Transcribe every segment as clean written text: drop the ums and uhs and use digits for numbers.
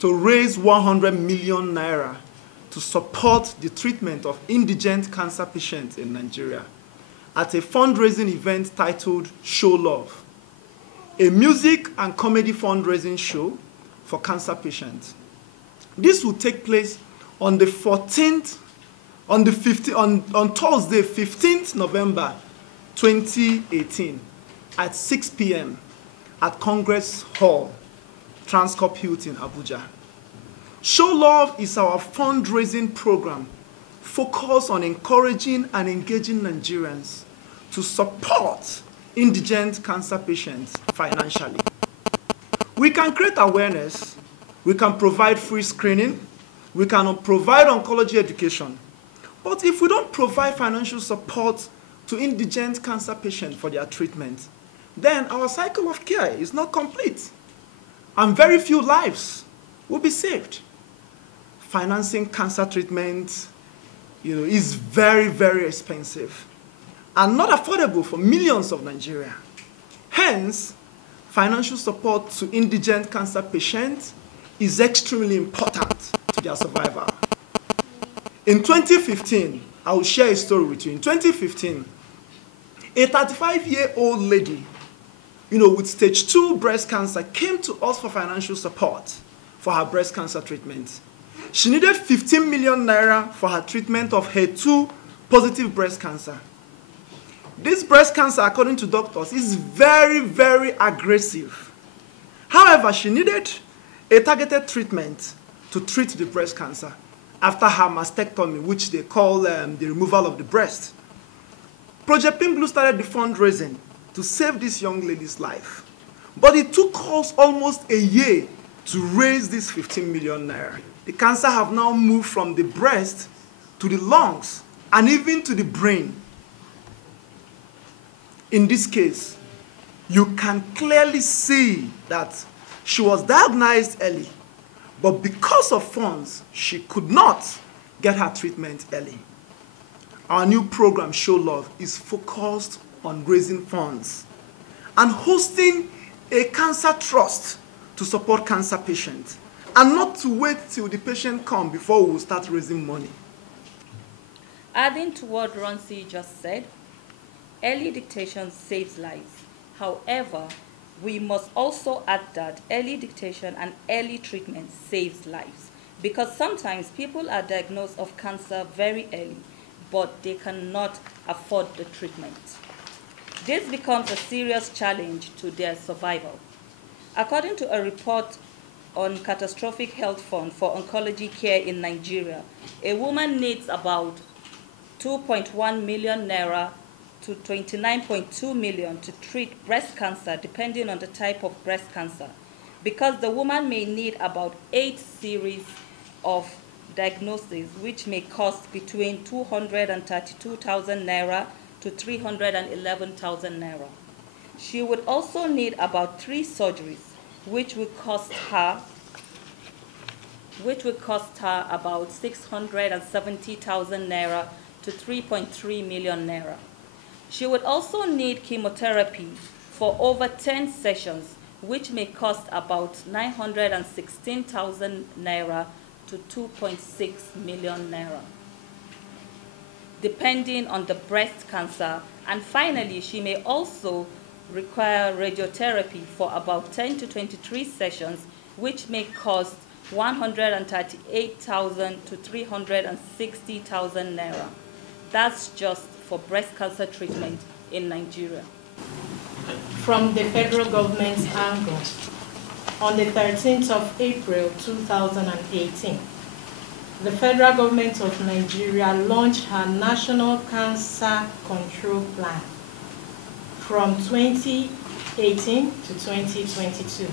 to raise 100 million naira to support the treatment of indigent cancer patients in Nigeria at a fundraising event titled Show Love, a music and comedy fundraising show for cancer patients. This will take place on the 14th, on Thursday, 15th November 2018 at 6 p.m. at Congress Hall, Transcorp Hilton, Abuja. Show Love is our fundraising program focused on encouraging and engaging Nigerians to support indigent cancer patients financially. We can create awareness, we can provide free screening, we can provide oncology education, but if we don't provide financial support to indigent cancer patients for their treatment, then our cycle of care is not complete, and very few lives will be saved. Financing cancer treatment, is very, very expensive and not affordable for millions of Nigerians. Hence, financial support to indigent cancer patients is extremely important to their survival. In 2015, I will share a story with you. In 2015, a 35-year-old lady, with stage 2 breast cancer came to us for financial support for her breast cancer treatment. She needed 15 million naira for her treatment of HER2 positive breast cancer. This breast cancer, according to doctors, is very, very aggressive. However, she needed a targeted treatment to treat the breast cancer after her mastectomy, which they call the removal of the breast. Project Pink Blue started the fundraising to save this young lady's life. But it took us almost a year to raise this 15 million naira. The cancer have now moved from the breast to the lungs and even to the brain. In this case, you can clearly see that she was diagnosed early, but because of funds, she could not get her treatment early. Our new program, Show Love, is focused on raising funds and hosting a cancer trust to support cancer patients, and not to wait till the patient comes before we will start raising money. Adding to what Ronsi just said, early detection saves lives. However, we must also add that early detection and early treatment saves lives, because sometimes people are diagnosed of cancer very early, but they cannot afford the treatment. This becomes a serious challenge to their survival. According to a report on Catastrophic Health Fund for Oncology Care in Nigeria, a woman needs about 2.1 million naira to 29.2 million to treat breast cancer, depending on the type of breast cancer, because the woman may need about 8 series of diagnoses, which may cost between 232,000 naira to 311,000 naira. She would also need about 3 surgeries, which would cost her about 670,000 naira to 3.3 million naira. She would also need chemotherapy for over 10 sessions, which may cost about 916,000 naira to 2.6 million naira, depending on the breast cancer. And finally, she may also require radiotherapy for about 10 to 23 sessions, which may cost 138,000 to 360,000 naira. That's just for breast cancer treatment in Nigeria. From the federal government's angle, on the 13th of April 2018, the federal government of Nigeria launched her National Cancer Control Plan from 2018 to 2022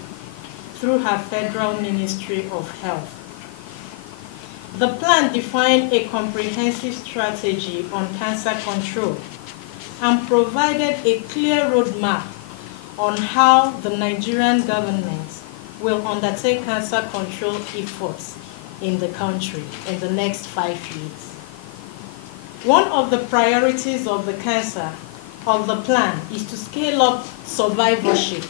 through her Federal Ministry of Health. The plan defined a comprehensive strategy on cancer control and provided a clear roadmap on how the Nigerian government will undertake cancer control efforts in the country in the next 5 years. One of the priorities of the plan is to scale up survivorship.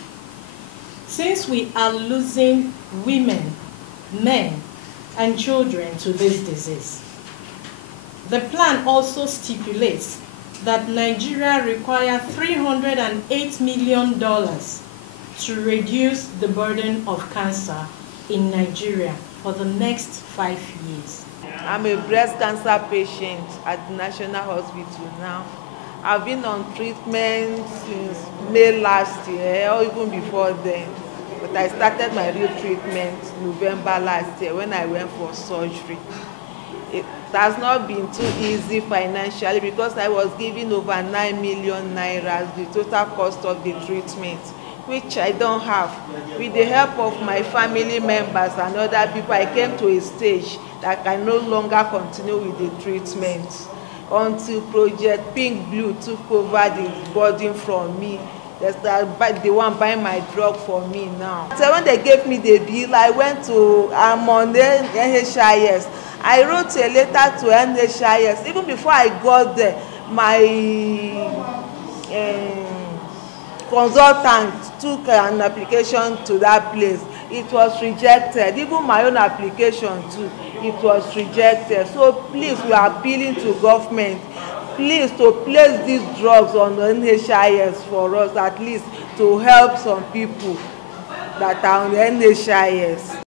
Since we are losing women men, and children to this disease. The plan also stipulates that Nigeria requires $308 million to reduce the burden of cancer in Nigeria for the next 5 years. I'm a breast cancer patient at the National Hospital now. I've been on treatment since May last year, or even before then. But I started my real treatment November last year when I went for surgery. It has not been too easy financially because I was given over 9 million naira, the total cost of the treatment, which I don't have. With the help of my family members and other people, I came to a stage that I can no longer continue with the treatment until Project Pink Blue took over the burden from me. That's the one buying my drug for me now. So when they gave me the bill, I'm on the NHIS. I wrote a letter to NHIS. Even before I got there, my consultant took an application to that place. It was rejected. Even my own application too, it was rejected. So please, we are appealing to government, please, to place these drugs on the NHIS for us, at least to help some people that are on the NHIS.